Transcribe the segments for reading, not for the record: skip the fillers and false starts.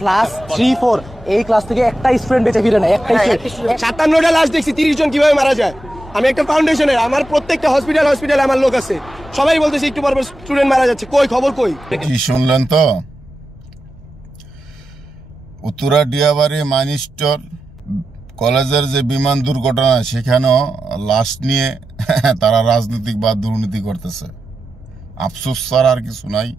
Class 3-4 এই class থেকে একটা স্টুডেন্ট বেঁচে ফিরে না, একটা স্টুডেন্ট। 57টা লাশ দেখছি, 30 জন কিভাবে মারা যায়। আমি একটা ফাউন্ডেশনের, আমার প্রত্যেকটা হসপিটালে আমার লোক আছে, সবাই বলতেছে একটু পর স্টুডেন্ট মারা যাচ্ছে, কই খবর কই? কি শুনলেন তো? উত্তরা ডিয়াবাড়ি মাইনিস্টর কলেজের যে বিমান দুর্ঘটনা, সেখানেও লাশ নিয়ে তারা রাজনৈতিক বা দুর্নীতি করতেছে। আফসোস ছাড়া আর কিছু নাই।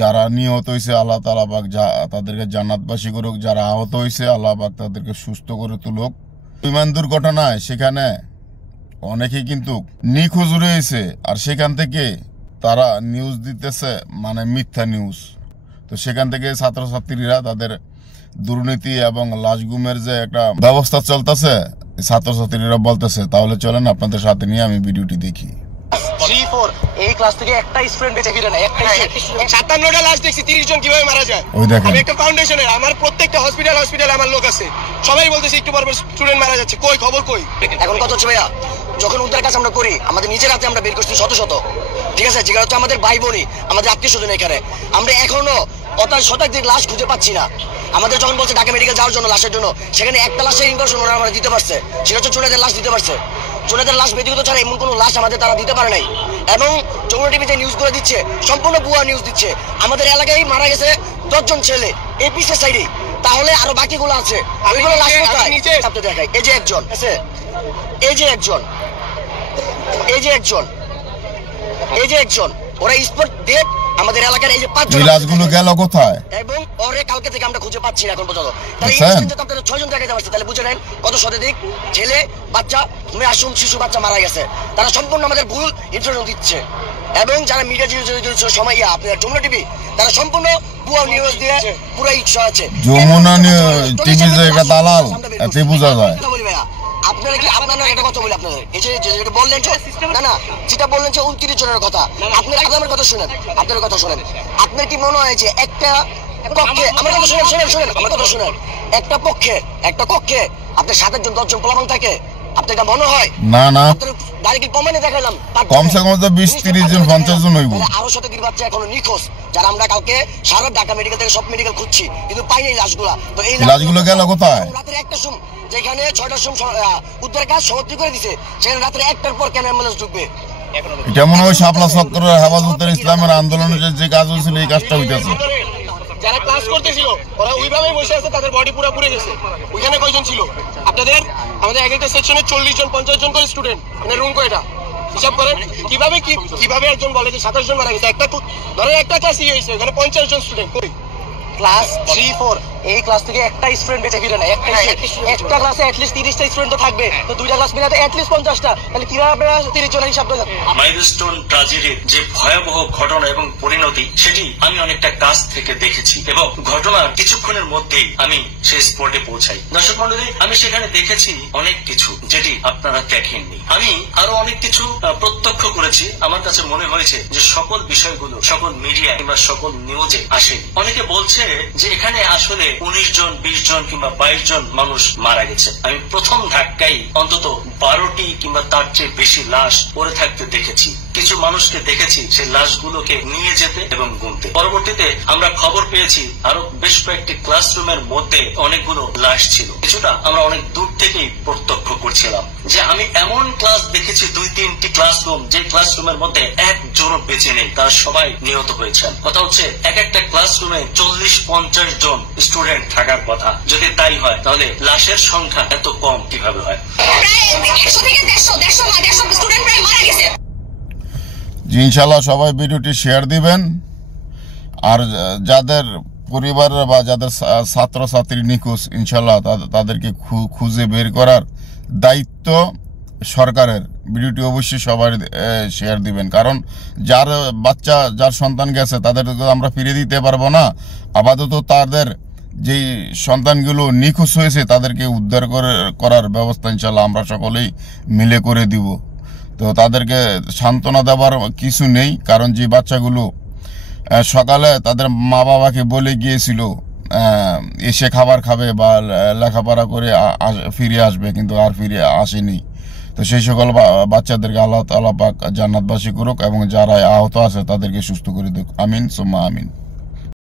যারা নিহত হয়েছে আল্লাহ তাআলা পাক তাদেরকে জান্নাতবাসী করুক, যারা আহত হয়েছে আল্লাহ পাক তাদেরকে সুস্থ করে তুলুক। বিমান দুর্ঘটনায় সেখানে অনেকেই কিন্তু নিখোঁজ রয়েছে, আর সেখান থেকে তারা নিউজ দিতেছে, মানে মিথ্যা নিউজ। তো সেখান থেকে ছাত্রছাত্রীরা তাদের দুর্নীতি এবং লাশ গুমের যে একটা ব্যবস্থা চলতেছে, ছাত্রছাত্রীরা বলতেছে। তাহলে চলেন আপনাদের সাথে নিয়ে আমি ভিডিওটি দেখি। 3-4 এই ক্লাস থেকে একটা স্টুডেন্ট বেঁচে ফিরে না, একটা স্টুডেন্ট। 57টা লাশ দেখছি, 30 জন কিভাবে মারা যায়। ওই দেখেন, আমি একটা ফাউন্ডেশনের, আমার প্রত্যেকটা হসপিটালে আমার লোক আছে, সবাই বলতেছে একটু পর স্টুডেন্ট মারা যাচ্ছে, কই খবর কই? এখন কথা হচ্ছে ভাইয়া, যখন উদ্ধার কাজ আমরা করি আমাদের নিজের হাতে আমরা বের করছি শত শত, ঠিক আছে, যেটা হচ্ছে আমাদের ভাই বোনই, আমাদের আত্মীয় স্বজন। এখানে আমরা এখনো শতাধিক লাশ খুঁজে পাচ্ছি না। আমাদের যখন বলছে ঢাকা মেডিকেল যাওয়ার জন্য লাশের জন্য, সেখানে একটা লাশের ইনফরমেশন ওরা আমরা দিতে পারছে, সেটা হচ্ছে চোরাদের লাশ দিতে পারছে। চোরাদের লাশ ব্যক্তিগত ছাড়া এমন কোনো লাশ আমাদের তারা দিতে পারে নাই। এবং যমুনা টিভি যে নিউজ করে দিচ্ছে সম্পূর্ণ ভুয়া নিউজ দিচ্ছে। আমাদের এলাকায় মারা গেছে 10 জন ছেলে এই পিসের সাইডে, তাহলে আরো বাকিগুলো আছে, ওইগুলো লাশ কোথায় দেখাই। এই যে একজন আছে, এই যে একজন, এই যে একজন, এই যে একজন, ওরা স্পট ডেট আমাদের এলাকার এই যে 5 জন লাশগুলো গেল কোথায়? এবং পরে কালকে থেকে আমরা খুঁজে পাচ্ছি না এখন পর্যন্ত। তাহলে এই ইনস্ট্যান্টে আপনারা 6 জন দেখাতে পারছে, তাহলে বুঝে নেন কত শতাধিক ছেলে বাচ্চা মাসুম শিশু বাচ্চা মারা গেছে। তারা সম্পূর্ণ আমাদের ভুল ইনফরমেশন দিচ্ছে। এবং যারা মিডিয়া সময় আপনার যমুনা টিভি, তারা সম্পূর্ণ ভুয়া নিউজ দিয়ে পুরো ইচ্ছা আছে। যমুনা টিভি যে একটা দালাল, এতে বোঝা যায়। আপনারা কি আপনারা একটা কথা বলি আপনাদের, এই যে যেটা বললেন না না, যেটা বললেন যে 29 জনের কথা, আপনারা আমার কথা শুনেন, আপনার কথা শুনেন। আপনার কি মনে হয় যে একটা পক্ষে, আমার কথা শুনেন, আমার কথা শুনেন, একটা কক্ষে আপনার 7 জন 10 জন পোলাপান থাকে? আপনার এটা মনে হয়? না না, ডাইরেক্ট প্রমাণে দেখালাম কমসে কম তো 20-30 জন 50 জন হইব। আরো শতাধিক বাচ্চা এখনো নিখোঁজ, যারা আমরা কালকে সারা ঢাকা মেডিকেল থেকে সব মেডিকেল খুঁজছি, কিন্তু পাইনি এই লাশগুলা। তো এই লাশগুলো গেল কোথায়? রাতের 1টার সময়, যেখানে 6টার সময় উদ্ধার কাজ সমাপ্তি করে দিছে, সেখানে রাত্রে 1টার পর কেন অ্যাম্বুলেন্স ঢুকবে? এটা মনে হয় শাপলা চত্বরের হেফাজতে ইসলামের আন্দোলনের যে কাজ হয়েছিল, এই কাজটা হইতেছে। যারা ক্লাস করতেছিল ওরা ওইভাবেই বসে আছে, তাদের বডি পুরো পুড়ে গেছে। ওইখানে কয়জন ছিল আপনাদের? আমাদের এক একটা সেকশনে 40 জন 50 জন করে স্টুডেন্ট, মানে রুম কয়টা হিসাব করেন। কিভাবে একজন বলে যে 27 জন মারা গেছে? একটা ধরেন একটা ক্লাসই হয়েছে, ওখানে 50 জন স্টুডেন্ট, কই? ক্লাস 3-4 এই ক্লাস থেকে একটা স্টুডেন্ট বেঁচে ফিরে না, একটা ক্লাসে অ্যাটলিস্ট 30টা স্টুডেন্ট তো থাকবে, তো দুইটা ক্লাস মিলাতে অ্যাটলিস্ট 50টা, তাহলে কিভাবে আপনারা 30 জনের হিসাব করেন? মাইলস্টোন ট্র্যাজেডির যে ভয়াবহ ঘটনা এবং পরিণতি, সেটি আমি অনেকটা কাছ থেকে দেখেছি এবং ঘটনার কিছুক্ষণের মধ্যেই আমি সেই স্পটে পৌঁছাই। দর্শক মণ্ডলী, আমি সেখানে দেখেছি অনেক কিছু যেটি আপনারা দেখেননি। আমি আরো অনেক কিছু প্রত্যক্ষ করেছি। আমার কাছে মনে হয়েছে যে সকল বিষয়গুলো সকল মিডিয়া কিংবা সকল নিউজে আসেনি। অনেকে বলছে যে এখানে আসলে 19 জন 20 জন কিংবা 22 জন মানুষ মারা গেছে। আমি প্রথম ধাক্কায় অন্তত 12টি কিংবা তার চেয়ে বেশি লাশ পড়ে থাকতে দেখেছি। কিছু মানুষকে দেখেছি সেই লাশগুলোকে নিয়ে যেতে এবং গুনতে। পরবর্তীতে আমরা খবর পেয়েছি আরো বেশ কয়েকটি ক্লাসরুমের মধ্যে অনেকগুলো লাশ ছিল। কিছুটা আমরা অনেক দূর থেকেই প্রত্যক্ষ করছিলাম যে আমি এমন ক্লাস দেখেছি, 2-3টি ক্লাসরুম, যে ক্লাসরুমের মধ্যে একজনও বেঁচে নেই, তারা সবাই নিহত হয়েছেন। কথা হচ্ছে এক একটা ক্লাসরুমে 40-50 জন স্টুডেন্ট থাকার কথা। যদি তাই হয় তাহলে লাশের সংখ্যা এত কম কিভাবে হয়? ইনশাল্লাহ সবাই ভিডিওটি শেয়ার দিবেন। আর যাদের পরিবার বা যাদের ছাত্রছাত্রী নিখোঁজ, ইনশাল্লাহ তাদেরকে খুঁজে বের করার দায়িত্ব সরকারের। ভিডিওটি অবশ্যই সবাই শেয়ার দিবেন, কারণ যার বাচ্চা, যার সন্তান গেছে, তাদেরকে আমরা ফিরে দিতে পারবো না। আপাতত তাদের যেই সন্তানগুলো নিখোঁজ হয়েছে তাদেরকে উদ্ধার করার ব্যবস্থা ইনশাল্লাহ আমরা সকলেই মিলে করে দিব। তো তাদেরকে সান্ত্বনা দেওয়ার কিছু নেই, কারণ যে বাচ্চাগুলো সকালে তাদের মা বাবাকে বলে গিয়েছিল এসে খাবার খাবে বা লেখাপড়া করে ফিরে আসবে, কিন্তু আর ফিরে আসেনি। তো সেই সকল বাচ্চাদেরকে আল্লাহ তাআলা পাক জান্নাতবাসী করুক এবং যারা আহত আছে তাদেরকে সুস্থ করে দিক। আমিন সুম্মা আমিন।